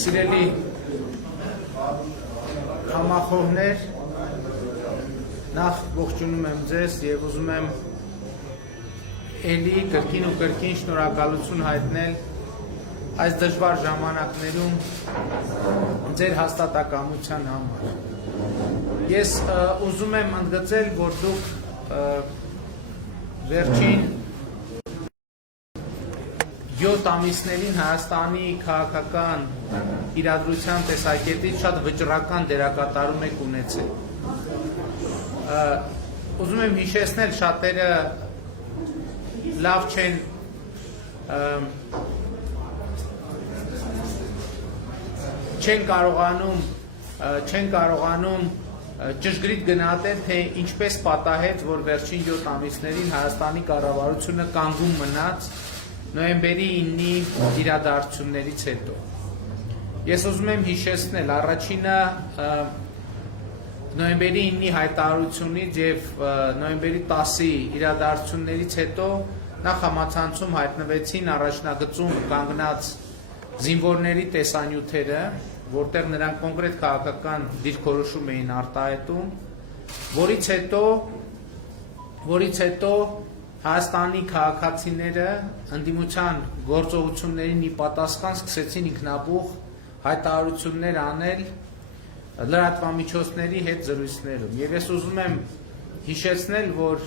Սիրելի համախոհներ, նախ ողջունում եմ ձեզ եւ ուզում եմ ելի կրկին ու կրկին շնորհակալություն հայտնել այս դժվար ժամանակներում ձեր հաստատակամության համար։ Ես ուզում եմ ընդգծել, որ դուք վերջին 7 ամիսներին Հայաստանի քաղաքական իրադրության տեսակետից շատ վճռական դերակատարում եք ունեցել։ Ուզում եմ հիշեցնել, շատերը լավ չեն կարողանում ճշգրիտ գնահատել, թե ինչպես պատահեց, որ վերջին 7 ամիսներին Հայաստանի կառավարությունը կանգուն մնաց նոյեմբերի 9-ի իրադարձություններից հետո։ Ես ուզում եմ հիշեցնել, առաջինը նոյեմբերի 9-ի հայտարարությունից եւ նոյեմբերի 10-ի իրադարձություններից հետո նախ համացանցում հայտնվեցին առաջնագծում կանգնած զինվորների տեսանյութերը, որտեղ նրանք կոնկրետ քաղաքական դիրքորոշում էին արտահայտում, որից հետո Հայաստանի քաղաքացիները ընդդիմության գործողություններին ի պատասխան սկսեցին ինքնաբուխ հայտարարություններ անել լրատվամիջոցների հետ զրույցներում։ Եվ ես ուզում եմ հիշեցնել, որ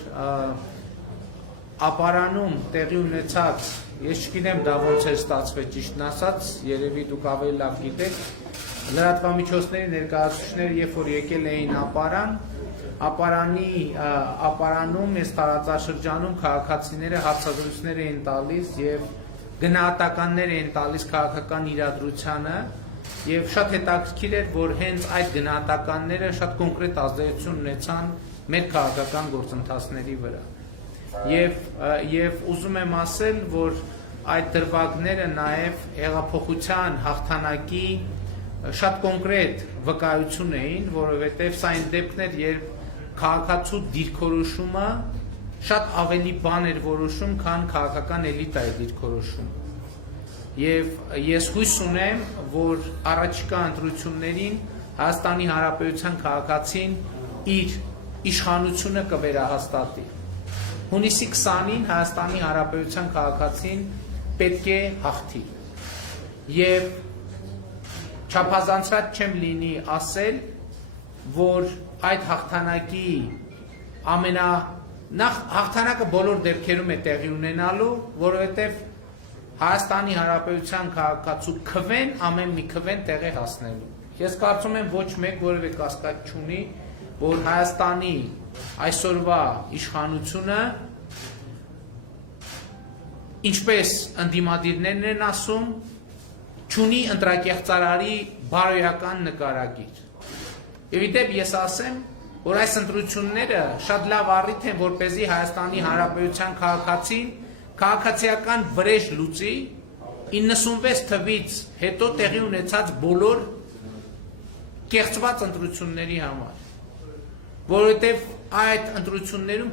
ապարանում տեղի ունեցած, ես չգիտեմ դա ոնց է ստացվել ճիշտն ասած, երևի դուք ավելի լավ գիտեք, լրատվամիջոցների ներկայացուցիչները երբ որ եկել էին ապարանում այս տարածաշրջանում քաղաքացիները հարցազրույցներ էին տալիս եւ գնահատականներ էին տալիս քաղաքական իրադրությանը եւ շատ հետաքրքիր էր, որ հենց այդ գնահատականները շատ կոնկրետ ազդեցություն ունեցան մեր քաղաքական գործընթացների վրա եւ ուզում եմ ասել, որ այդ դրվագները նաեւ հեղափոխության հաղթանակի շատ կոնկրետ վկայություն էին, որովհետեւ սա այն դեպքն էր, երբ քաղաքացու դիրքորոշումը շատ ավելի բան էր որոշում, քան քաղաքական էլիտայի դիրքորոշումը։ Եվ ես հույս ունեմ, որ առաջիկա ընտրություններին Հայաստանի Հանրապետության քաղաքացին իր իշխանությունը կվերահաստատի։ Հունիսի 20-ին Հայաստանի Հանրապետության քաղաքացին պետք է հաղթի։ Եվ չափազանցած չեմ լինի ասել, որ այդ հաղթանակի նախ հաղթանակը բոլոր դեպքերում է տեղի ունենալու, որովհետև Հայաստանի Հանրապետության քաղաքացու քվեն ամեն մի քվեն տեղ է հասնելու։ Ես կարծում եմ ոչ մեկ որևէ կասկած չունի, որ Հայաստանի այսօրվա իշխանությունը, ինչպես ընդդիմադիրներն են ասում, չունի ընտրակեղծարարի բարոյական նկարագիր։ Եվ իդեպ ես ասեմ, որ այս ընտրությունները շատ լավ առիթ են, որպեսզի Հայաստանի Հանրապետության քաղաքացին քաղաքացիական վրեժ լուծի 96 թվից հետո տեղի ունեցած բոլոր կեղծված ընտրությունների համար, որովհետև այդ ընտրություններում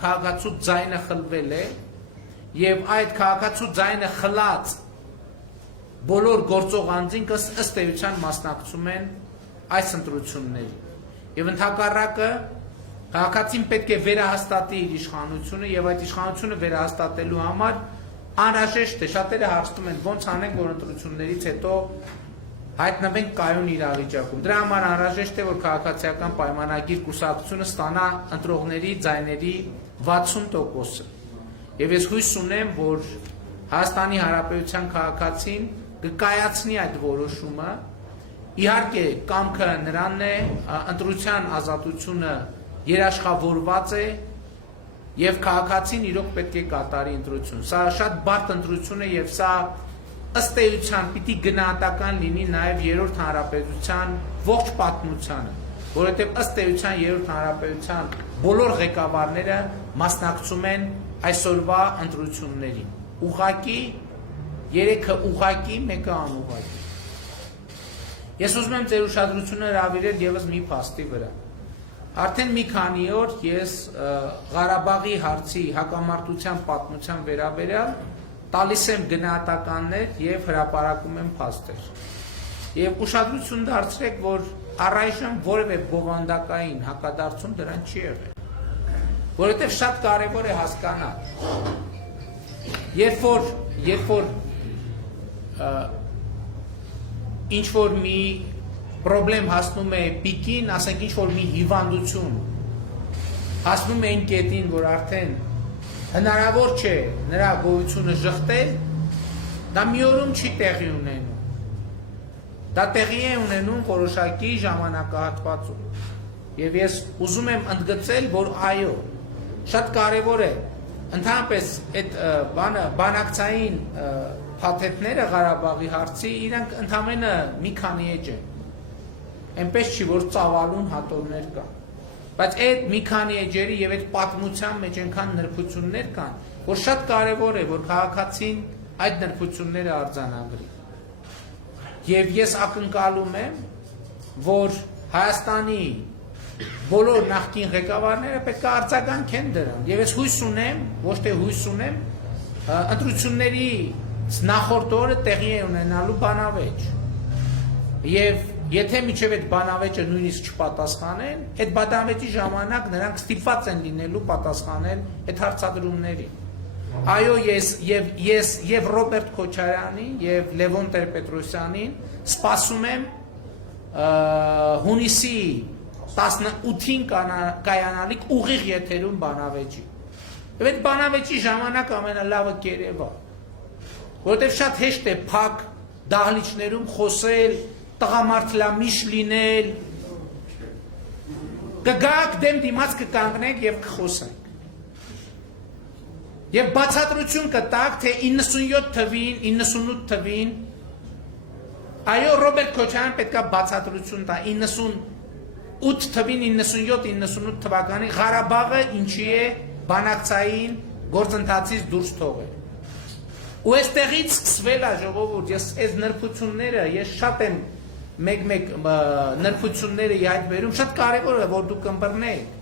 քաղաքացու ձայնը խլվել է եւ այդ քաղաքացու ձայնը խլած բոլոր գործող անձինք ըստ էության մասնակցում են այս ընտրությունների։ Եվ ընդհակառակը քաղաքացին պետք է վերահաստատի իր իշխանությունը եւ այդ իշխանությունը վերահաստատելու համար անհրաժեշտ է, շատերը հարցնում են ոնց անենք, որ ընտրություններից հետո հայտնվենք կայուն իրավիճակում։ Դրա համար անհրաժեշտ է, որ քաղաքացիական պայմանագիր կուսակցությունը ստանա ընտրողների ձայների 60%-ը։ Եվ ես հույս ունեմ, որ Հայաստանի Հանրապետության քաղաքացին կկայացնի այդ որոշումը։ Իհարկե, կամքը նրանն է, ընտրության ազատությունը երաշխավորված է եւ քաղաքացին իրոք պետք է կատարի ընտրություն։ Սա շատ բարդ ընտրություն է եւ սա ըստ էության պիտի գնահատական լինի նաեւ երրորդ հանրապետության ողջ պատմությանը, որովհետեւ ըստ էության երրորդ հանրապետության բոլոր ղեկավարները մասնակցում են այսօրվա ընտրություններին։ Ուղղակի, երեքը ուղղակի, մեկը անուղղակի։ Ես ուզում եմ ձեր ուշադրությունը հրավիրել եւս մի փաստի վրա։ Արդեն մի քանի օր ես Ղարաբաղի հարցի հակամարտության պատմության վերաբերյալ տալիս եմ գնահատականներ եւ հրապարակում եմ փաստեր։ Եվ ուշադրություն դարձրեք, որ առայժմ որևէ բովանդակային հակադարձում դրան չի եղել։ Որովհետեւ շատ կարեւոր է հասկանալ, երբ որ ինչ որ մի պրոբլեմ հասնում է պիկին, ասենք ինչ որ մի հիվանդություն հասնում է այն կետին, որ արդեն հնարավոր չէ նրա գոյությունը շղթել, դա մի օրում չի տեղի ունենում։ Դա տեղի է ունենում որոշակի ժամանակահատվածում։ Եվ ես ուզում եմ ընդգծել, որ այո, շատ կարևոր է ընդհանրապես այդ բանակցային փաթեթները Ղարաբաղի հարցի իրանք ընդամենը մի քանի էջ են։ Այնպես չի, որ ծավալուն հատորներ կան։ Բայց այդ մի քանի էջերի եւ այդ պատմության մեջ այնքան նրբություններ կան, որ շատ կարեւոր է, որ քաղաքացին այդ նրբությունները արձանագրի։ Եվ ես ակնկալում եմ, որ Հայաստանի բոլոր նախկին ղեկավարները պետք է արձագանքեն դրան։ Եվ ես հույս ունեմ, ոչ թե հույս ունեմ, ընտրությունների նախորդ օրը տեղի է ունենալու բանավեճ։ Եվ եթե միջև այդ բանավեճը նույնիսկ չպատասխանեն, այդ բանավեճի ժամանակ նրանք ստիպված են լինելու պատասխանել այդ հարցադրումներին։ Այո, ես եւ Ռոբերտ Քոչարյանին եւ Լևոն Տեր-Պետրոսյանին սպասում եմ հունիսի 18-ին կայանալիք ուղիղ եթերում բանավեճի։ Եվ այդ բանավեճի ժամանակ ամենալավը կերևա, որովհետև շատ հեշտ է փակ դահլիճներում խոսել, տղամարդլամիշ լինել, կգաք դեմ դիմաց կկանգնեք եւ կխոսենք։ Եվ բացատրություն կտակ, թե 97 թվին, 98 թվին, այո, Ռոբերտ Քոչարյան պետքա բացատրություն տա 98 թվին, 97-98 թվականի Ղարաբաղը ինչի է բանակցային գործընթացից դուրս թողել։ Ու այստեղից սկսվել է ժողովուրդ, ես այս նրբությունները, ես շատ եմ մեկ-մեկ նրբությունները իհայտ բերում, շատ կարևոր է, որ դուք ըմբռնեք։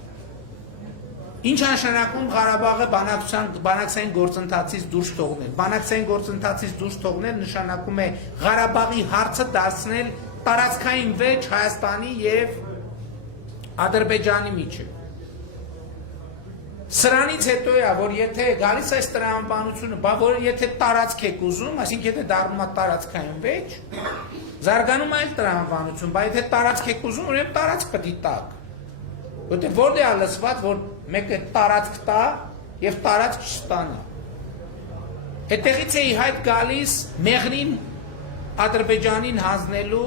Ինչ նշանակում Ղարաբաղը բանակցային գործընթացից դուրս թողնել։ Բանակցային գործընթացից դուրս թողնել նշանակում է Ղարաբաղի հարցը դարձնել տարածքային վեճ Հայաստանի եւ Ադրբեջանի միջեւ։ Սրանից հետո է, որ եթե գալիս է այս տրամաբանությունը, որ եթե տարածք եք ուզում, այսինքն եթե դառնում է տարածքային վեճ, զարգանում է այլ տրամաբանություն, բայց եթե տարածք եք ուզում, ուրեմն տարածք պետք է տաք։ Որտեղ որտեղ է լսված, որ մեկը տարածք տա եւ տարածք չստանա։ Այդտեղից է իհայտ գալիս Մեղրին Ադրբեջանին հանձնելու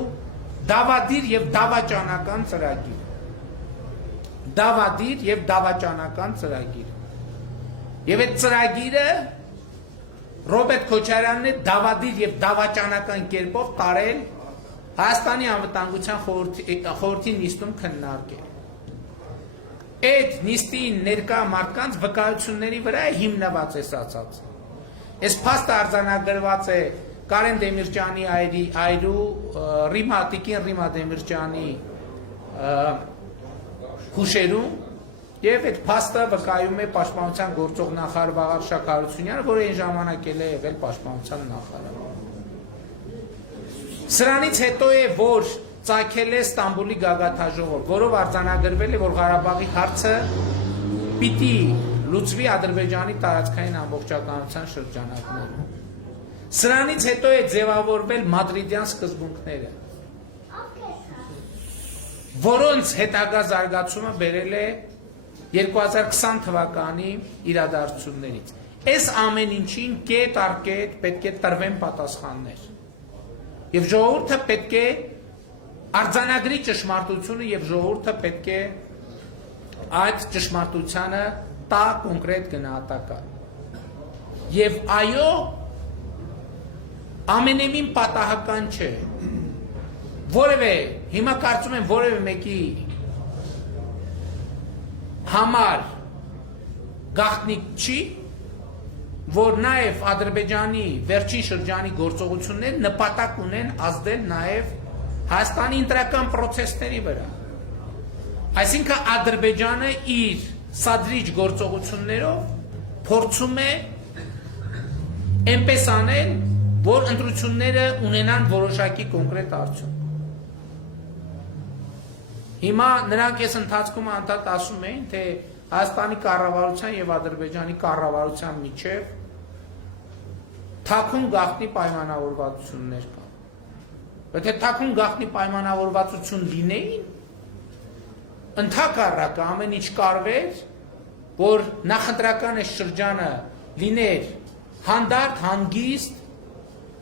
դավադիր եւ դավաճանական ծրագիր։ Դավադիր եւ դավաճանական ծրագիր։ Եվ այդ ծրագիրը Ռոբերտ Քոչարյանն է դավադիր եւ դավաճանական կերպով տարել Հայաստանի անվտանգության խորհրդի նիստում քննարկել։ Այդ նիստին ներկա մարդկանց վկայությունների վրա է հիմնված այս ասած։ Այս փաստը արձանագրված է Կարեն Դեմիրճյանի այրու Ռիմա Դեմիրճյանի հուշերում եւ այդ փաստը վկայում է Պաշտպանության գործող նախարար Վաղարշակ Հարությունյանը, որը այն ժամանակ էլ է եղել Պաշտպանության նախարար։ Սրանից հետո է, որ ծագել է Ստամբուլի գագաթաժողով, որով արձանագրվել է, որ Ղարաբաղի հարցը պիտի լուծվի Ադրբեջանի տարածքային ամբողջականության շրջանակներում։ Սրանից հետո է ձևավորվել Մադրիդյան սկզբունքները, որոնց հետագա զարգացումը բերել է 2020 թվականի իրադարձություններից։ Այս ամեն ինչին կետ առ կետ պետք է տրվեն պատասխաններ։ Եվ ժողովուրդը պետք է արձանագրի ճշմարտությունը եւ ժողովուրդը պետք է այդ ճշմարտությանը տա կոնկրետ գնահատական։ Եվ այո, ամենևին պատահական չէ, որևէ, հիմա կարծում եմ որևէ մեկի համար գաղտնիք չի, որ նաև Ադրբեջանի վերջին շրջանի գործողություններ նպատակ ունեն ազդել նաև Հայաստանի ընտրական պրոցեսների վրա։ Այսինքն Ադրբեջանը իր սադրիչ գործողություններով փորձում է այնպես անել, որ ընտրությունները ունենան որոշակի կոնկրետ արդյունք։ Հիմա նրանք այս ընթացքում անդադ ասում էին, թե Հայաստանի կառավարության եւ Ադրբեջանի կառավարության միջև թաքուն գաղտնի պայմանավորվածություններ կան։ Եթե թաքուն գաղտնի պայմանավորվածություն լինեին, ընդհակառակը ամեն ինչ կարվեր, որ նախընտրական այս շրջանը լիներ հանդարտ, հանգիստ,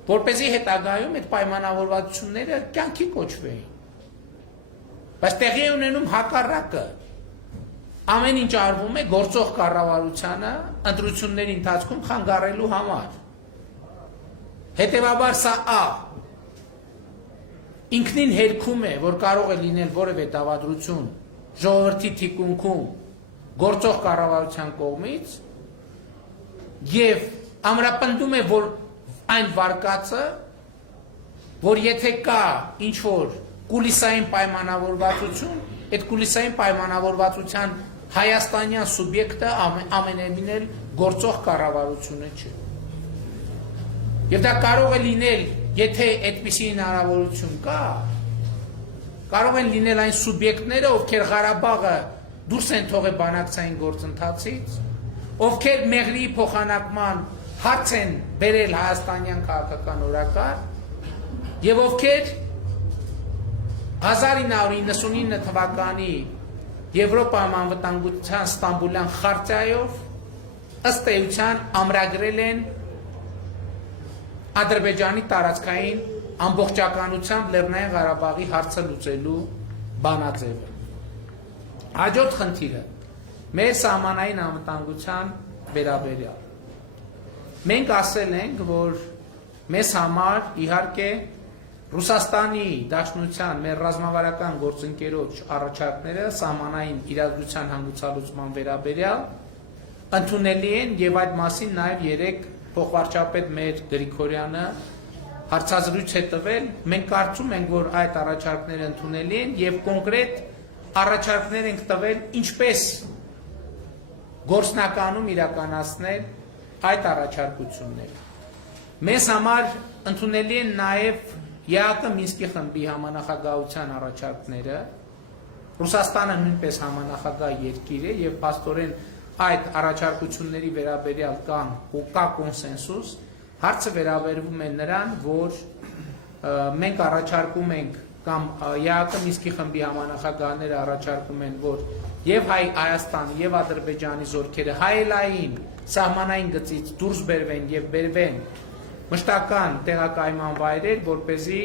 որպեսզի հետագայում այդ պայմանավորվածությունները կյանքի կոչվեին։ Բայց տեղի է ունենում հակառակը։ Ամեն ինչ արվում է գործող կառավարությանը ընտրությունների ընթացքում խանգարելու համար։ Հետևաբար սա ինքնին հերքում է, որ կարող է լինել որևէ դավադրություն ժողովրդի թիկունքում գործող կառավարության կողմից եւ ամրապնդում է, որ այն վարկածը, որ եթե կա ինչ որ կուլիսային պայմանավորվածություն, այդ կուլիսային պայմանավորվածության հայաստանյան սուբյեկտը ամենևին էլ գործող կառավարությունը չէ։ Եվ դա կարող է լինել, եթե այդպիսի հնարավորություն կա, կարող են լինել այն սուբյեկտները, ովքեր Ղարաբաղը դուրս են թողել բանակցային գործընթացից, ովքեր մեղրի փոխանակման հարց են բերել հայաստանյան քաղաքական օրակարգ, եւ ովքեր 1999 թվականի Եվրոպայում անվտանգության Ստամբուլյան խարտիայով ըստ էության ամրագրել են Ադրբեջանի տարածքային ամբողջականությամբ Լեռնային Ղարաբաղի հարցը լուծելու բանաձևը։ Հաջորդ խնդիրը մեր սահմանային անվտանգության վերաբերյալ։ Մենք ասել ենք, որ մեզ համար իհարկե Ռուսաստանի Դաշնության մեր ռազմավարական գործընկերոջ առաջարկները սահմանային իրադրության հանգուցալուծման վերաբերյալ ընդունելի են եւ այդ մասին նաեւ երեք փոխվարչապետ մեր Գրիգորյանը հարցազրույց է տվել։ Մենք կարծում ենք, որ այդ առաջարկները ընդունելի են եւ կոնկրետ առաջարկներ ենք տվել ինչպես գործնականում իրականացնել այդ առաջարկությունները։ Մեզ համար ընդունելի են նաեւ ԵԱԿ Մինսկի խմբի համանախագահության առաջարկները, Ռուսաստանը նույնպես համանախագահ երկիր է եւ փաստորեն այդ առաջարկությունների վերաբերյալ կա կոնսենսուս, հարցը վերաբերվում է նրան, որ մենք առաջարկում ենք կամ ԵԱԿ Մինսկի խմբի համանախագահները առաջարկում են, որ եւ Հայաստանը եւ Ադրբեջանի զորքերը հայելային սահմանային գծից դուրս բերվեն եւ բերվեն մշտական տեղակայման վայրեր, որպեսզի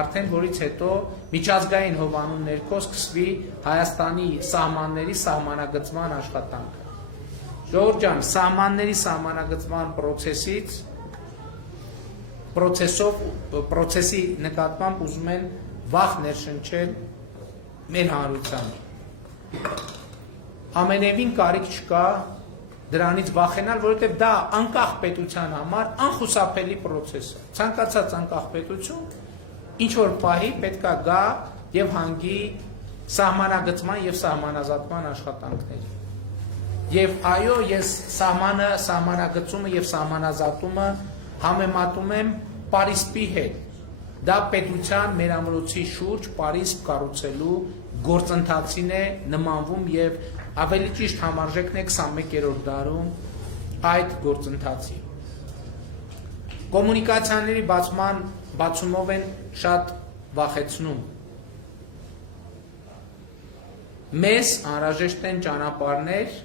արդեն որից հետո միջազգային հովանու ներքո սկսվի Հայաստանի սահմանների սահմանագծման աշխատանքը։ Ժողովուրդ ջան, սահմանների սահմանագծման պրոցեսի նկատմամբ ուզում են վախ ներշնչել մեր հանրությանը։ Ամենևին կարիք չկա դրանից վախենալ, որովհետև դա անկախ պետության համար անխուսափելի պրոցես է։ Ցանկացած անկախ պետություն ինչ որ պահի պետքա գա եւ հանգի սահմանագծման եւ սահմանազատման աշխատանքների։ Եվ այո, ես սահմանագծումը եւ սահմանազատումը համեմատում եմ Պարիսպի հետ, դա պետության մերամրոցի շուրջ Փարիզ կառուցելու գործընթացին է նմանվում եւ ավելի ճիշտ համարժեքն է 21-րդ դարում այդ գործընթացի։ Կոմունիկացիաների բացումով են շատ վախեցնում։ Մեզ անհրաժեշտ են ճանապարհներ,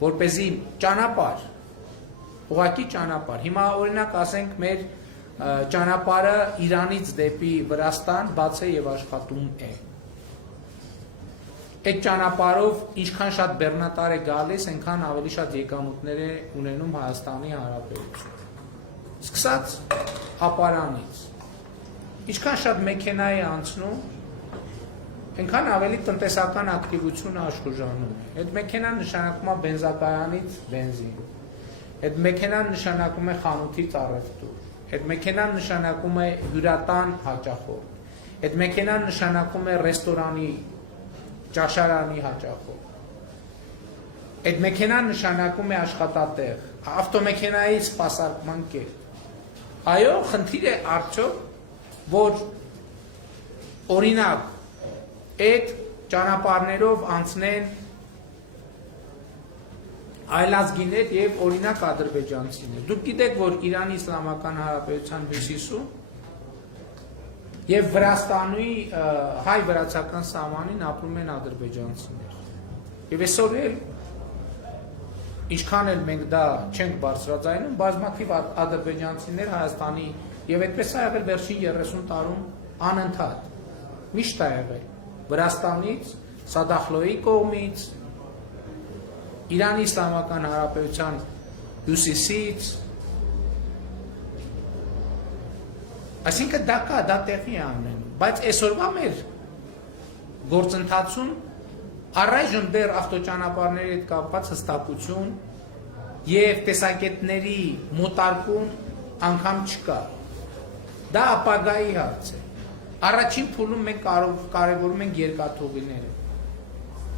որպեսզի ճանապարհ, ուղղակի ճանապարհ։ Հիմա օրինակ ասենք մեր ճանապարհը Իրանից դեպի Վրաստան բաց է եւ աշխատում է։ Այդ ճանապարհով ինչքան շատ բեռնատար է գալիս, այնքան ավելի շատ եկամուտներ է ունենում Հայաստանի Հանրապետությունը։ Սկսած ապարանից, ինչքան շատ մեքենա է անցնում, այնքան ավելի տնտեսական ակտիվություն աշխուժանում է։ Այդ մեքենան նշանակում է բենզակայանից բենզին։ Այդ մեքենան նշանակում է խանութից առևտուր։ Այդ մեքենան նշանակում է հյուրատան հաճախորդ։ Այդ մեքենան նշանակում է ռեստորանի, ճաշարանի հաճախորդ։ Այդ մեքենան նշանակում է աշխատատեղ, ավտոմեքենայի սպասարկման կետ։ Այո, խնդիր է արդյոք, որ օրինակ այդ ճանապարհներով անցնեն այլազգիներ եւ օրինակ ադրբեջանցիներ։ Դուք գիտեք, որ Իրանի Իսլամական Հանրապետության հյուսիսում եւ Վրաստանի հայ-վրացական սահմանին ապրում են ադրբեջանցիներ։ Եվ այսօր էլ ինչքան էլ մենք դա չենք բարձրաձայնում, բազմաթիվ ադրբեջանցիներ Հայաստանի եւ այդպես է եղել վերջին 30 տարում անընդհատ։ Միշտ է եղել Վրաստանից, Սադախլոյի կողմից, Իրանի Իսլամական Հանրապետության հյուսիսից, այսինքն դա կա, դա տեղի է ունենում, բայց այսօրվա մեր գործընթացում առայժմ դեռ ավտոճանապարհների հետ կապված հստակություն եւ տեսակետների մոտարկում անգամ չկա։ Դա ապագայի հարց է։ Առաջին փուլում մենք կարևորում ենք երկաթուղիները։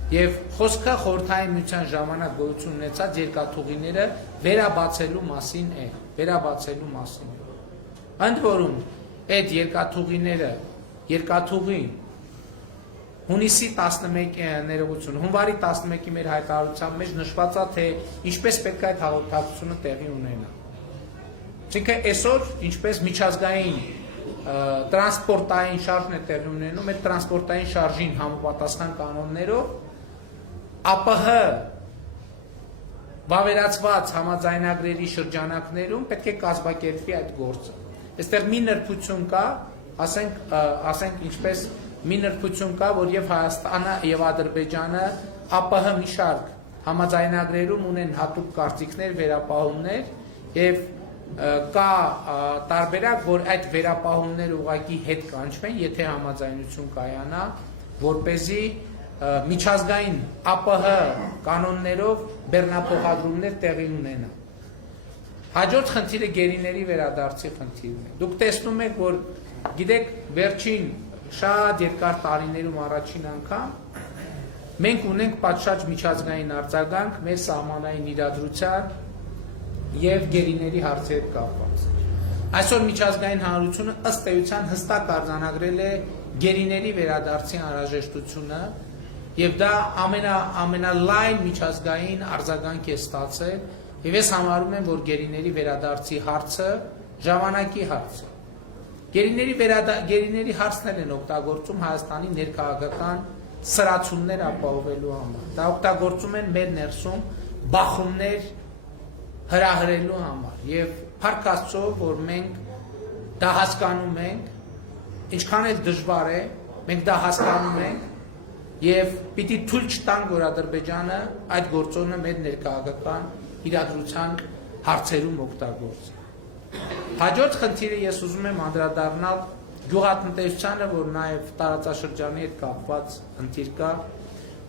Եվ խոսքը խորհրդային միության ժամանակ գոյություն ունեցած երկաթուղիները վերաբացելու մասին է, վերաբացելու մասին։ Ընդ որում, այդ երկաթուղիները, երկաթուղին հունիսի 11 ներողություն, հունվարի 11-ի մեր հայտարարության մեջ նշված է, թե ինչպես պետք է այդ հաղորդակցությունը տեղի ունենա։ Այսինքն այսօր ինչպես միջազգային տրանսպորտային շարժն է տեղի ունենում, այդ տրանսպորտային շարժին համապատասխան կանոններով ԱՊՀ վավերացված համաձայնագրերի շրջանակներում պետք է կազմակերպվի այդ գործը։ Այստեղ մի նրբություն կա, ասենք ինչպես մի նրբություն կա, որ եւ Հայաստանը եւ Ադրբեջանը ԱՊՀ մի շարք համաձայնագրերում ունեն հատուկ կարծիքներ, վերապահումներ եւ կա տարբերակ, որ այդ վերապահումները ուղղակի հետ կանչվեն, եթե համաձայնություն կայանա, որպեսզի միջազգային ԱՊՀ կանոններով բեռնափոխադրումներ տեղի ունենան։ Հաջորդ խնդիրը գերիների վերադարձի խնդիրն է։ Դուք տեսնում եք, որ գիտեք, վերջին շատ երկար տարիներում առաջին անգամ մենք ունենք պատշաճ միջազգային արձագանք մեր սահմանային իրադրության եւ գերիների հարցի հետ կապված։ Այսօր միջազգային հանրությունը ըստ էության հստակ արձանագրել է գերիների վերադարձի անհրաժեշտությունը եւ դա ամենալայն միջազգային արձագանք է ստացել եւ ես համարում եմ, որ գերիների վերադարձի հարցը ժամանակի հարց է։ Գերիների հարցներ են օգտագործում Հայաստանի ներքաղաքական սրացումներ ապահովելու համար։ Դա օգտագործում են մեր ներսում բախումներ հրահրելու համար եւ փառք Աստծո, որ մենք դա հասկանում ենք, ինչքան էլ դժվար է, մենք դա հասկանում ենք եւ պիտի թույլ չտանք, որ Ադրբեջանը այդ գործոնը մեր ներքաղաքական իրադրության հարցերում օգտագործի։ Հաջորդ խնդիրը ես ուզում եմ անդրադառնալ գյուղատնտեսությանը, որ նաեւ տարածաշրջանի հետ կապված խնդիր կա։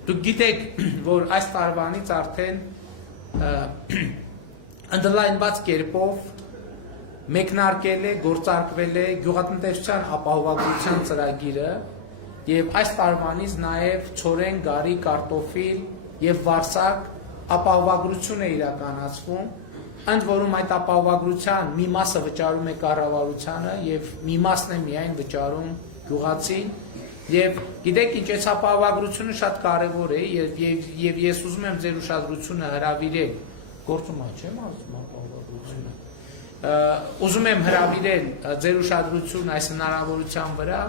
Դուք գիտեք, որ այս տարվանից արդեն ընդլայնված կերպով մեկնարկել է, գործարկվել է գյուղատնտեսության ապահովագրության ծրագիրը եւ այս տարվանից նաեւ ցորեն, գարի, կարտոֆիլ եւ վարսակ ապահովագրություն է իրականացվում, ընդ որում այդ ապահովագրության մի մասը վճարում է կառավարությանը եւ մի մասն է միայն վճարում գյուղացին եւ գիտեք ինչ այս ապահովագրությունը շատ կարեւոր է եւ ես ուզում եմ ձեր ուշադրությունը հրավիրել գործում է չեմ ասում ապահովագրությունը ուզում եմ հրավիրել ձեր ուշադրությունը այս հնարավորության վրա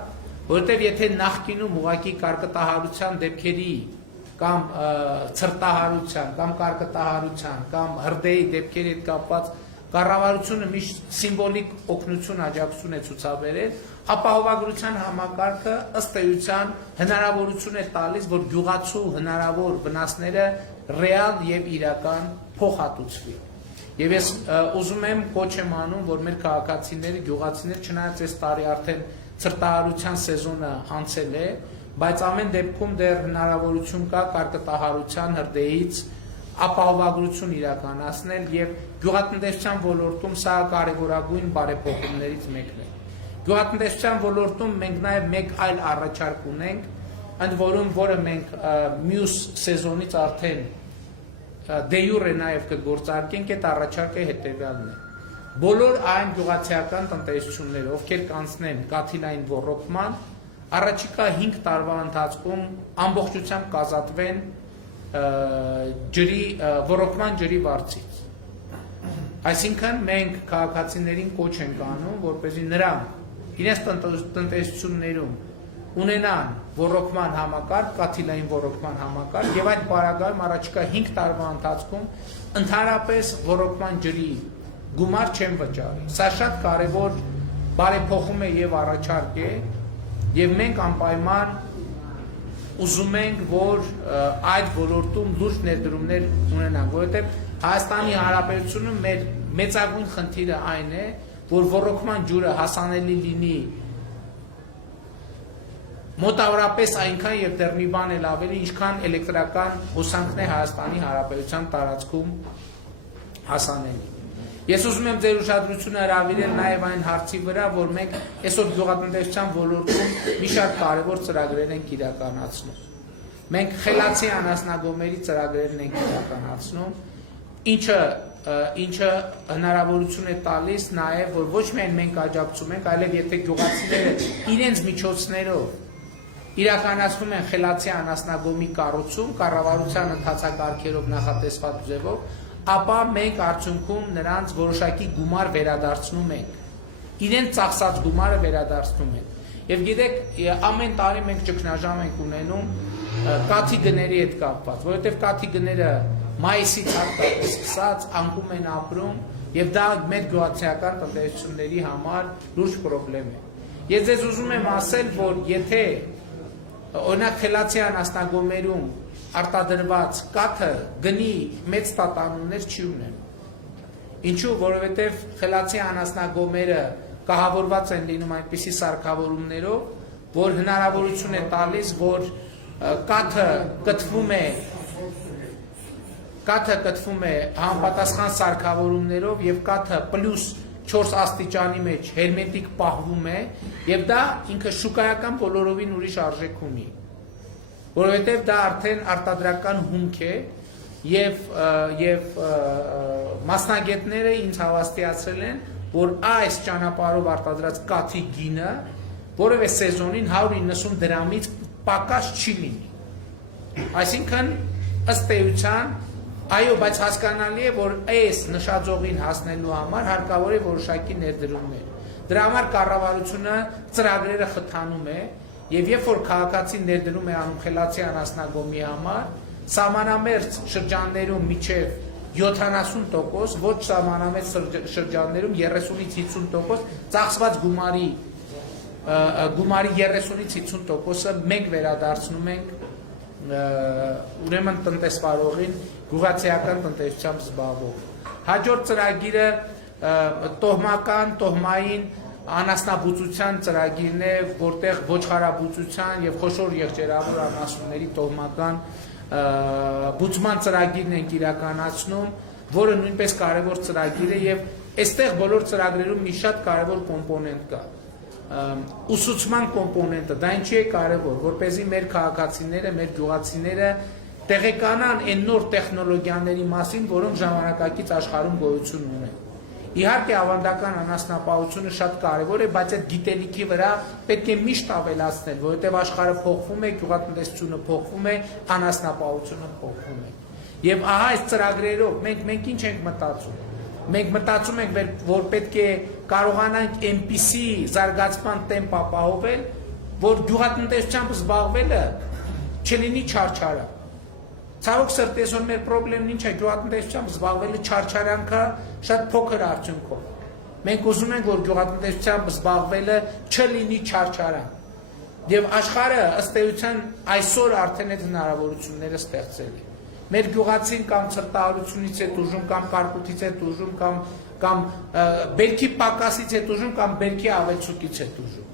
որովհետեւ եթե նախկինում ուղակի կարկտահարության դեպքերի կամ ցրտահարության կամ կարկտահարության կամ հրդեհի դեպքերի հետ կապված կառավարությունը միշտ սիմվոլիկ օգնություն աջակցություն է ցուցաբերել ապահովագրության համակարգը ըստ էության հնարավորություն է տալիս որ գյուղացու հնարավոր վնասները ռեալ եւ իրական փոխհատուցվի եւ ես ուզում եմ կոչ եմ անում որ մեր քաղաքացիները գյուղացիները չնայած այս տարի արդեն ցրտահարության սեզոնը անցել է բայց ամեն դեպքում դեռ հնարավորություն կա կարկտահարության հրդեհից ապահովագրություն իրականացնել եւ գյուղատնտեսության ոլորտում սա կարևորագույն բարեփոխումներից մեկն է գյուղատնտեսության ոլորտում մենք նաեւ մեկ այլ առաջարկ ունենք ընդ որում որը մենք մյուս սեզոնից արդեն դե յուրե նաեւ կգործարկենք այդ առաջարկը հետեւյալն է բոլոր այն գյուղացիական տնտեսությունները ովքեր կանցնեն կաթիլային ոռոգման առաջիկա 5 տարվա ընթացքում ամբողջությամբ կազատվեն ջրի ոռոգման ջրի վարձից այսինքն մենք քաղաքացիներին կոչ ենք անում որպեսզի նրանք իրենց տնտեսություններում ունենան ոռոգման համակարգ կաթիլային ոռոգման համակարգ եւ այդ պարագայում առաջիկա 5 տարվա ընթացքում ընդհանրապես ոռոգման ջրի գումար չեն վճարի սա շատ կարեւոր բարեփոխում է եւ առաջարկ է եւ մենք անպայման ուզում ենք որ այդ ոլորտում լուրջ ներդրումներ ունենանք որովհետեւ Հայաստանի Հանրապետությունում մեր մեծագույն խնդիրը այն է որ ոռոգման ջուրը հասանելի լինի մոտավորապես այնքան եւ դեռ մի բան էլ ավելի ինչքան էլեկտրական հոսանքն է Հայաստանի Հանրապետության տարածքում հասանելի Ես ուզում եմ ձեր ուշադրությունը հրավիրել նաև այն հարցի վրա, որ մենք այսօր գյուղատնտեսության ոլորտում մի շարք կարևոր ծրագրեր ենք իրականացնում։ Մենք խելացի անասնագոմերի ծրագրերն ենք իրականացնում, ինչը հնարավորություն է տալիս նաև, որ ոչ միայն մենք աջակցում ենք, այլև եթե գյուղացիները իրենց միջոցներով իրականացնում են խելացի անասնագոմի կառուցում, կառավարության ընթացակարգերով նախատեսված ձևով, ապա մենք արդյունքում նրանց որոշակի գումար վերադարձնում ենք իրենց ծախսած գումարը վերադարձնում ենք եւ գիտեք ամեն տարի մենք ճգնաժամ ենք ունենում կաթի գների հետ կապված որովհետեւ կաթի գները մայիսից հատկապես սկսած անկում են ապրում եւ դա մեր գյուղացիական տնտեսությունների համար լուրջ խնդրեմ է ես ձեզ ուզում եմ ասել որ եթե օրինակ խելացի անասնագոմերում արտադրված կաթը գնի մեծ տատանումներ չի ունենում ինչու որովհետև խելացի անասնագոմերը կահավորված են լինում այնպիսի սարքավորումներով որ հնարավորություն է տալիս որ կաթը կտվում է համապատասխան սարքավորումներով եւ կաթը պլյուս 4 աստիճանի մեջ հերմետիկ պահվում է եւ դա ինքը շուկայական բոլորովին ուրիշ արժեք ունի որովհետև դա արդեն արտադրական հումք է եւ մասնագետները ինձ հավաստիացրել են, որ այս ճանապարհով արտադրած կաթի գինը որևէ սեզոնին 190 դրամից պակաս չի լինի։ Այսինքն ըստ էության, այո, բայց հասկանալի է, որ այս նշաձողին հասնելու համար հարկավոր է որոշակի ներդրումներ։ Դրա համար կառավարությունը ծրագրերը խթանում է Եվ երբ որ քաղաքացին ներդրում է անում խելացի անասնագոմի համար, սահմանամերձ շրջաններում միջև 70%, ոչ սահմանամերձ շրջաններում 30-ից 50% ծախսված գումարի 30-ից 50%-ը մենք վերադարձնում ենք ուրեմն տնտեսվարողին գյուղացիական տնտեսությամբ զբաղվող։ Հաջորդ ծրագիրը տոհմային անասնաբուծության ծրագիրն է, որտեղ ոչխարաբուծության եւ խոշոր եղջերավոր անասունների տոհմական բուծման ծրագիրն ենք իրականացնում, որը նույնպես կարևոր ծրագիր է եւ այստեղ բոլոր ծրագրերում մի շատ կարևոր կոմպոնենտ կա։ Ուսուցման կոմպոնենտը, դա ինչի է կարևոր, որպեսզի մեր քաղաքացիները, մեր գյուղացիները տեղեկանան այն նոր տեխնոլոգիաների մասին, որոնք ժամանակակից աշխարհում գոյություն ունեն։ Իհարկե ավանդական անասնապահությունը շատ կարևոր է, բայց այդ գիտելիքի վրա պետք է միշտ ավելացնել, որովհետև աշխարհը փոխվում է, գյուղատնտեսությունը փոխվում է, անասնապահությունը փոխվում է։ Եվ ահա այս ծրագրերով մենք ինչ ենք մտածում։ Մենք մտածում ենք, որ պետք է կարողանանք այնպիսի զարգացման տեմպ ապահովել, որ գյուղատնտեսությամբ զբաղվելը չլինի չարչարա։ Ցավոք սրտի այսօր մեր խնդիրն ինչ է, գյուղատնտեսությամբ զբաղվելը չարչարանքա շատ փոքր արդյունքով։ Մենք ուզում ենք, որ գյուղատնտեսությամբ զբաղվելը չլինի չարչարանք։ Եվ աշխարհը ըստ էության այսօր արդեն այդ հնարավորությունները ստեղծել է։ Մեր գյուղացին կամ ցրտահարությունից է տուժում, կամ կարկուտից է տուժում, կամ բերքի պակասից է տուժում, կամ բերքի ավելցուկից է տուժում։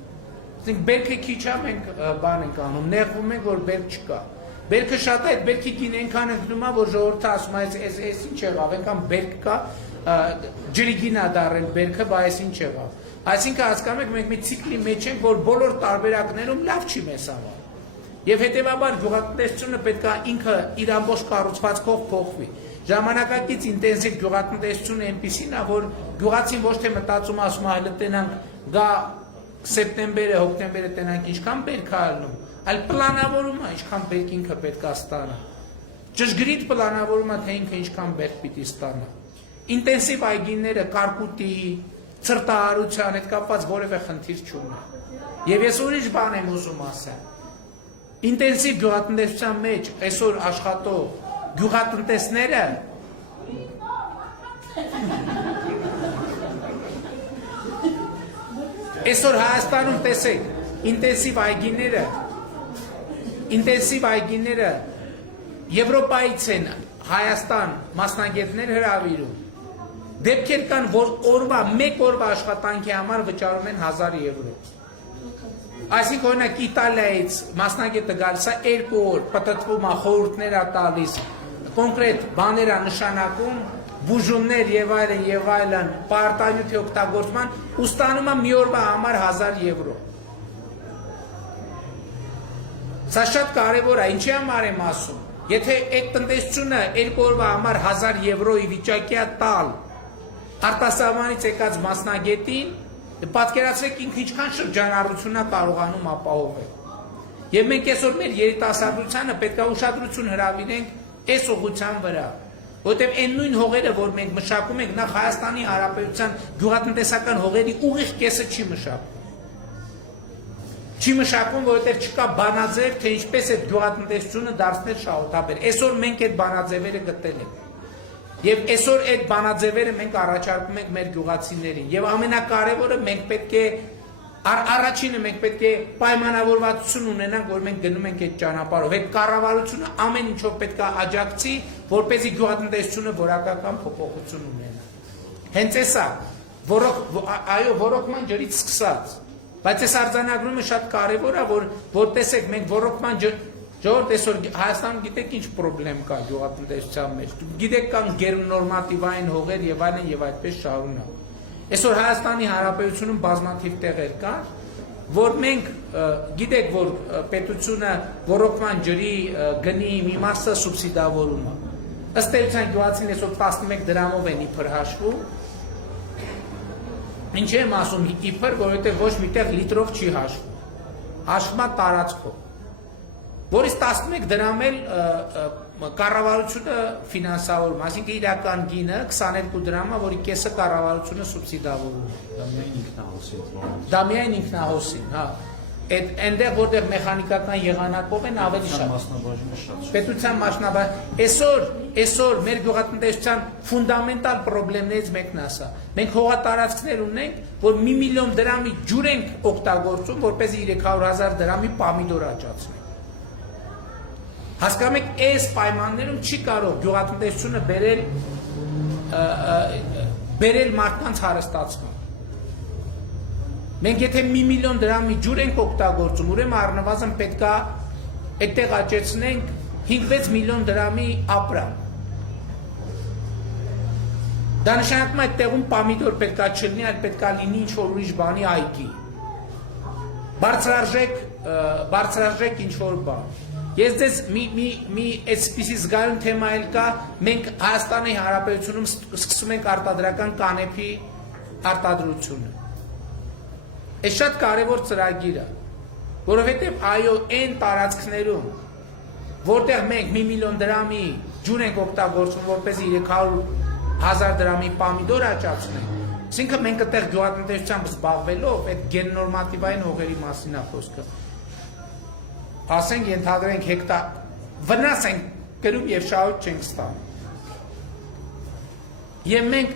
Այսինքն բերքը քիչ է, մենք բան ենք անում, նեղվում ենք, որ բերք չկա։ Բերքը շատ է, այդ բերքի գին այնքան ընկնում է, որ ժողովուրդը ասում է, այս ինչ եղավ, այնքան բերք կա, ջրի գին է դառել բերքը, բա այս ինչ եղավ։ Այսինքն հասկանում եք, մենք մի ցիկլի մեջ ենք, որ բոլոր տարբերակներում լավ չի մեզ համար։ Եվ հետևաբար գյուղատնտեսությունը պետք է ինքը իր ամբողջ կառուցվածքով փոխվի։ Ժամանակակից ինտենսիվ գյուղատնտեսությունը այնպեսին է, որ գյուղացին ոչ թե մտածում ասում այլ տենանք գա սեպտեմբերը, հոկտեմբերը տենանք ինչքան բերք է ալնում, այլ պլանավորում է ինչքան բերք ինքը պետք է ստանա։ Ճշգրիտ պլանավորում է, թե ինքը ինչքան բերք պիտի ստանա։ Ինտենսիվ այգիները կարկուտի, ցրտահարության հետ կապված որևէ խնդիր չունի։ Եվ ես ուրիշ բան եմ ուզում ասել։ Ինտենսիվ գյուղատնտեսության մեջ այսօր աշխատող գյուղատնտեսները այսօր Հայաստանում տեսեք ինտենսիվ այգիները Եվրոպայից են Հայաստան մասնագետներ հրավիրում։ Դեպքեր կան, որ մեկ օրվա աշխատանքի համար վճարում են 1000 եվրո։ Այսինքն օրինակ Իտալիայից մասնագետը գալիս է 2 օր, պատտվում է, խորհուրդներ է տալիս, կոնկրետ բաներ է նշանակում, բուժումներ եւ այլն, պարտանյութի օգտագործման, ու ստանում է մի օրվա համար 1000 եվրո։ Սա շատ կարևոր է, ինչի համար եմ ասում։ Եթե այդ տնտեսությունը 2 օրվա համար 1000 եվրոյի վիճակի է տալ արտասահմանից եկած մասնագետին, պատկերացրեք ինքը ինչքան շրջանառություն է կարողանում ապահովել։ Եվ մենք այսօր մեր երիտասարդությանը պետք է ուշադրություն հրավիրենք այս ուղղության վրա, որովհետև այն նույն հողերը, որ մենք մշակում ենք, նախ Հայաստանի Հանրապետության գյուղատնտեսական հողերի ուղիղ կեսը չի մշակում։ Չի մշակում, որովհետև չկա բանաձև, թե ինչպես այդ գյուղատնտեսությունը դարձնել շահութաբեր։ Այսօր մենք այդ բանաձևերը գտել ենք։ Եվ այսօր այդ բանաձևերը մենք առաջարկում ենք մեր գյուղացիներին։ Եվ ամենակարևորը մենք պետք է առաջինը մենք պետք է պայմանավորվածություն ունենանք, որ մենք գնում ենք այդ ճանապարհով։ Այդ կառավարությունը ամեն ինչով պետք է աջակցի, որպեսզի գյուղատնտեսությունը որակական փոփոխություն ունենա։ Հենց էսա, ոռոգման ջրից սկսած։ Բայց այս արձանագրումը շատ կարևոր է, որ տեսեք, մենք ոռոգման Ժողովուրդ այսօր Հայաստանում գիտեք ինչ խնդրեմ կա գյուղատնտեսության մեջ։ Գիտեք կան գերնորմատիվային հողեր եւ այլն եւ այդպես շարունակ։ Այսօր Հայաստանի Հանրապետությունում բազմաթիվ տեղեր կան, որ մենք գիտեք, որ պետությունը ոռոգման ջրի գնի մի մասը սուբսիդավորում է։ Ըստ էության գյուղացին այսօր 11 դրամով են իբր հաշվում։ Ինչ եմ ասում իբր, որովհետեւ ոչ միտեղ լիտրով չի հաշվում։ Հաշվում է տարածքով։ Որից 11 դրամ էլ կառավարությունը ֆինանսավորում, այսինքն իրական գինը 22 դրամ է, որի կեսը կառավարությունը սուբսիդավորում է։ Դա միայն ինքնահոսին, հա։ Այնտեղ որտեղ մեխանիկական եղանակով են ավելի շատ։ Պետության մասնաբաժին։ Այսօր մեր գյուղատնտեսության ֆունդամենտալ խնդիրներից մեկն է սա։ Մենք հողատարածքներ ունենք, որ 1 միլիոն դրամի ջուր ենք օգտագործում, որպեսզի 300,000 դրամի պամիդոր աճացնենք։ Հասկանում եք, այս պայմաններում չի կարող գյուղատնտեսությունը բերել մարդկանց հարստացման։ Մենք եթե 1 միլիոն դրամի ջուր ենք օգտագործում, ուրեմն առնվազն պետք է այդտեղ աճեցնենք 5-6 միլիոն դրամի ապրանք։ Դա նշանակում է այդտեղում պամիդոր պետք է չլինի, այլ պետք է լինի ինչ-որ ուրիշ բանի այգի։ Բարձրարժեք ինչ-որ բան։ Ես ձեզ մի այսպիսի զգայուն թեմա էլ կա, մենք Հայաստանի Հանրապետությունում սկսում ենք արտադրական կանեփի արտադրությունը։ Այս շատ կարևոր ծրագիր է, որովհետև այո, այն տարածքներում, որտեղ մենք 1 միլիոն դրամի ջուր ենք օգտագործում, որպեսզի 300,000 դրամի պամիդոր աճացնենք, այսինքն մենք այդտեղ գյուղատնտեսությամբ զբաղվելով այդ գեննորմատիվային հողերի մասին է խոսքը։ Ասենք ենթադրենք հեկտար վնաս ենք գրում եւ շահույթ չենք ստանում։ Եվ մենք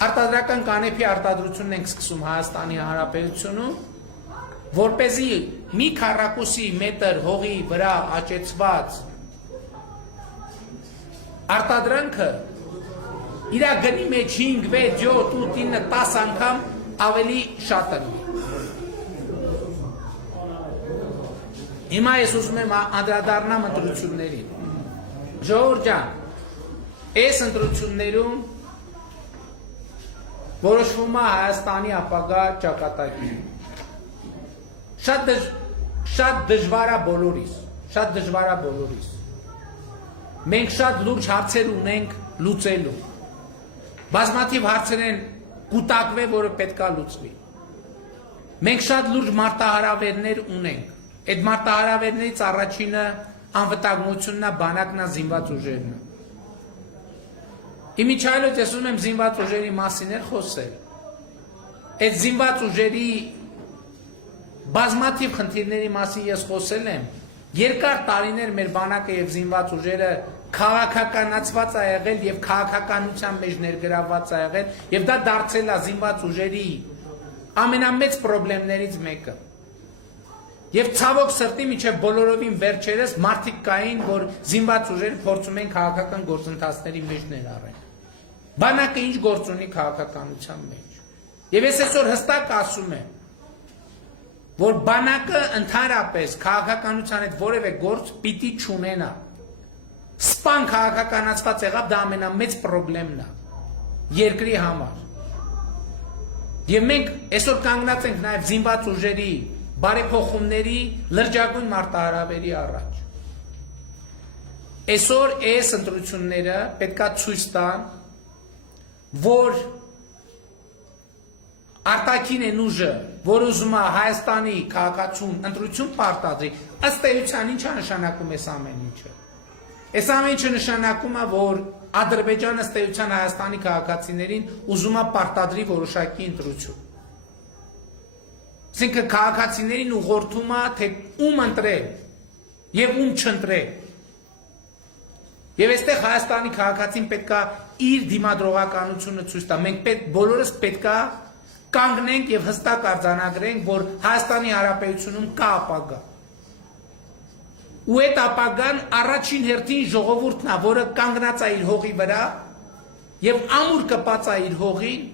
արտադրական կանեփի արտադրությունն ենք սկսում Հայաստանի Հանրապետությունում, որպեսզի մի քառակուսի մետր հողի վրա աճեցված արտադրանքը իր գնի մեջ 5, 6, 7, 8, 9, 10 անգամ ավելի շատ է։ Հիմա ես ուզում եմ անդրադառնամ ընտրություններին։ Ժողովուրդ ջան, այս ընտրություններում որոշվում է Հայաստանի ապագա ճակատագիրը։ Շատ դժվար է բոլորիս։ Մենք շատ լուրջ հարցեր ունենք լուծելու։ Բազմաթիվ հարցեր են կուտակվել, որը պետք է լուծվի։ Մենք շատ լուրջ մարտահրավերներ ունենք։ Այդ մարտահրավերներից առաջինը անվտանգությունն է, բանակն է, զինված ուժերն է։ Իմիջիայլոց ես ուզում եմ զինված ուժերի մասին էլ խոսել։ Այդ զինված ուժերի բազմաթիվ խնդիրների մասին ես խոսել եմ։ Երկար տարիներ մեր բանակը եւ զինված ուժերը քաղաքականացված է եղել եւ քաղաքականության մեջ ներգրավված է եղել եւ դա դարձել է զինված ուժերի ամենամեծ խնդիրներից մեկը։ Եվ ցավոք սրտի միջև բոլորովին վերջերս մարդիկ կային, որ զինված ուժերը փորձում են քաղաքական գործընթացների մեջ ներառել։ Բանակը ինչ գործ ունի քաղաքականության մեջ։ Եվ ես այսօր հստակ ասում եմ, որ բանակը ընդհանրապես քաղաքականության հետ որևէ գործ պիտի չունենա։ Սպան քաղաքականացված եղավ, դա ամենամեծ խնդիրն է երկրի համար։ Եվ մենք այսօր կանգնած ենք նաև զինված ուժերի բարեփոխումների լրջագույն մարտահրավերի առաջ։ Այսօր այս ընտրությունները պետք է ցույց տան, որ արտաքին են ուժը, որ ուզում է Հայաստանի քաղաքացուն ընտրություն պարտադրի, ըստ էության ինչ է նշանակում այս ամեն ինչը։ Այս ամեն ինչը նշանակում է, որ Ադրբեջանը ըստ էության Հայաստանի քաղաքացիներին ուզում է պարտադրի որոշակի ընտրություն։ Այսինքն քաղաքացիներին ուղղորդում է, թե ում ընտրել եւ ում չընտրել։ Եվ այստեղ Հայաստանի քաղաքացին պետք է իր դիմադրողականությունը ցույց տա։ Մենք բոլորս պետք է կանգնենք եւ հստակ արձանագրենք, որ Հայաստանի Հանրապետությունում կա ապագա։ Ու այդ ապագան առաջին հերթին ժողովուրդն է, որը կանգնած է իր հողի վրա եւ ամուր կպած է իր հողին։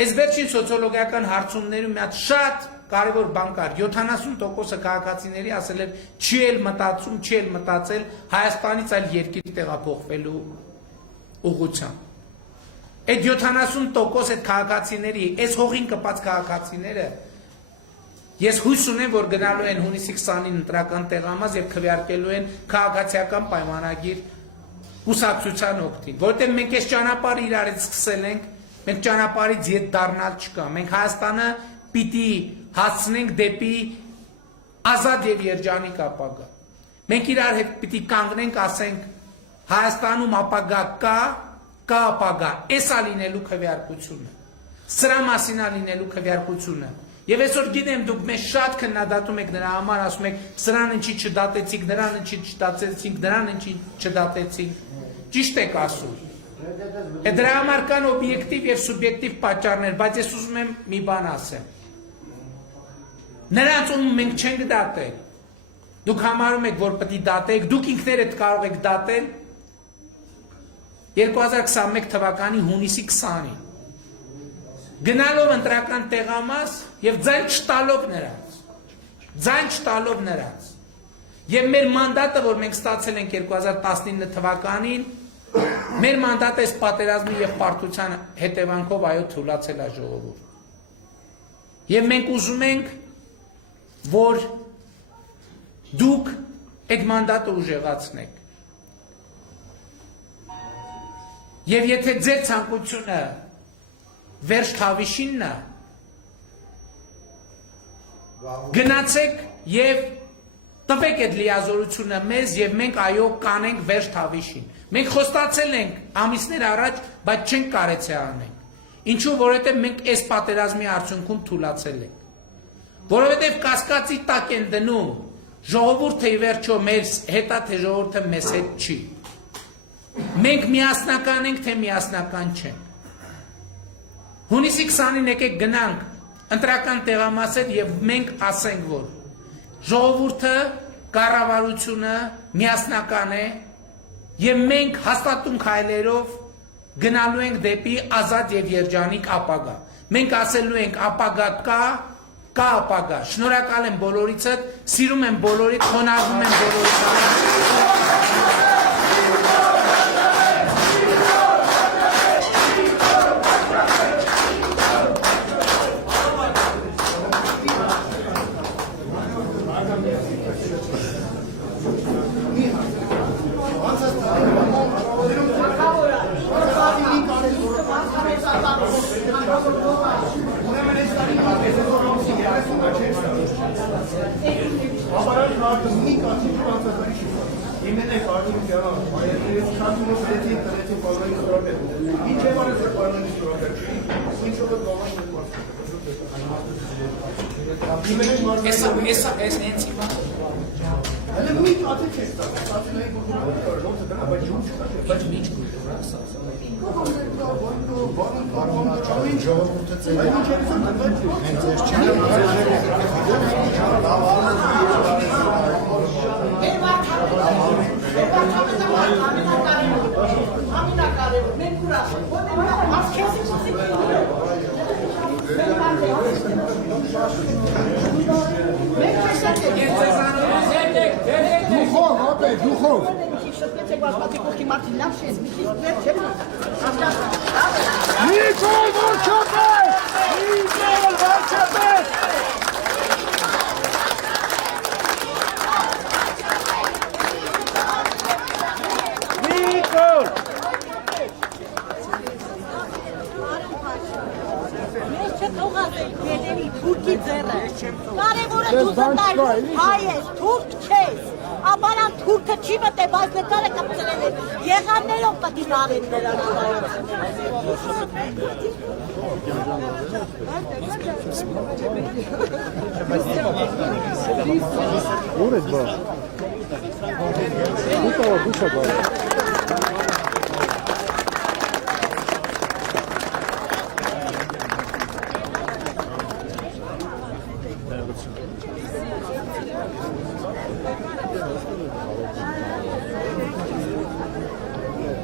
Այս վերջին սոցիոլոգիական հարցումներում մի հատ շատ կարևոր բան կար, 70%-ը քաղաքացիների ասել էր չի էլ մտածել Հայաստանից այլ երկիր տեղափոխվելու ուղղությամբ։ Այդ 70% այդ քաղաքացիների, այս հողին կպած քաղաքացիները, ես հույս ունեմ, որ գնալու են հունիսի 20-ին ընտրական տեղամաս եւ քվեարկելու են քաղաքացիական պայմանագիր կուսակցության օգտին, որտեղ մենք այս ճանապարհը իրարից սկսել ենք, մենք ճանապարհից ետ դառնալ չկա։ Մենք Հայաստանը պիտի հասցնենք դեպի ազատ եւ երջանիկ ապագա։ Մենք իրար հետ պիտի կանգնենք, ասենք Հայաստանում ապագա կա ապագա, էսա լինելու քվեարկությունը։ Սրա մասին է լինելու քվեարկությունը։ Եվ այսօր գիտեմ դուք մեզ շատ քննադատում եք նրա համար, ասում եք սրան ինչի չդատեցիք, նրան ինչի չդատեցիք, նրան ինչի չդատեցիք։ Ճիշտ եք ասում։ Դրա համար կան օբյեկտիվ եւ սուբյեկտիվ պատճառներ, բայց ես ուզում եմ մի բան ասեմ։ Նրանց ում մենք չենք դատել։ Դուք համարում եք, որ պետք է դատեք, դուք ինքներդ կարող եք դատել 2021 թվականի հունիսի 20-ին։ Գնալով ընտրական տեղամաս եւ ձայն չտալով նրանց։ Եվ մեր մանդատը, որ մենք ստացել ենք 2019 թվականին, մեր մանդատը այս պատերազմի եւ պարտության հետևանքով այո թույլացել է ժողովուրդ։ Եվ մենք ուզում ենք, որ դուք այդ մանդատը ուժեղացնեք։ Եվ եթե ձեր ցանկությունը վերջ թավիշինն է, գնացեք եւ տվեք այդ լիազորությունը մեզ եւ մենք այո կանենք վերջ թավիշին։ Մենք խոստացել ենք ամիսներ առաջ, բայց չենք կարեցի անենք։ Ինչու, որովհետեւ մենք այս պատերազմի արդյունքում թուլացել ենք։ Որովհետեւ կասկածի տակ են դնում ժողովուրդը ի վերջո մեր հետ է, թե ժողովուրդը մեզ հետ չի։ Մենք միասնական ենք, թե միասնական չենք։ Հունիսի 20-ին եկեք գնանք ընտրական տեղամասեր եւ մենք ասենք, որ ժողովուրդը, կառավարությունը միասնական է եւ մենք հաստատուն քայլերով գնալու ենք դեպի ազատ եւ երջանիկ ապագա։ Մենք ասելու ենք ապագա կա ապագա։ Շնորհակալ եմ բոլորիցդ, սիրում եմ բոլորիդ, խոնարհվում եմ բոլորիդ։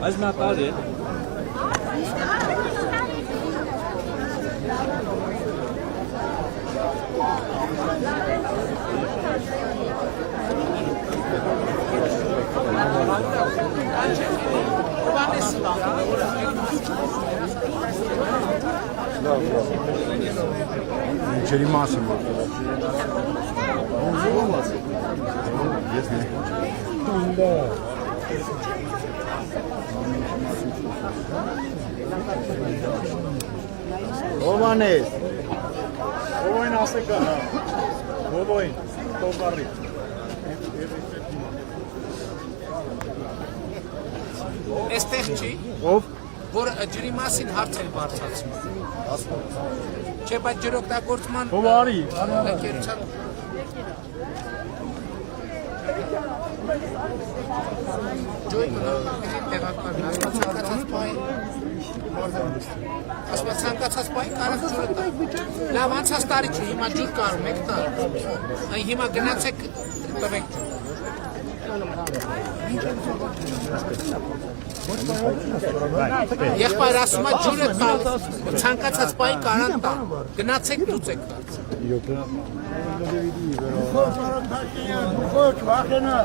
Als Natalie. Ջերի մասին Ովանես Ովոյն ասեկա Ովոյն Տոկարի Այստեղ չի Ով որ ջրի մասին հարց են բարձրացնում Չէ, բայց ջրօգտագործման Ով արի ընկերության Ջոյն տեղական ցանկացած բան ասված ցանկացած բան կարող ջուրը տա լավ անցած տարի չի հիմա ջուր կարում եք տա այն հիմա գնացեք տվեք Եղբայր ասում է ջուրը տալ ցանկացած բան կարան տա գնացեք դուծեք տա Ոչ վախենա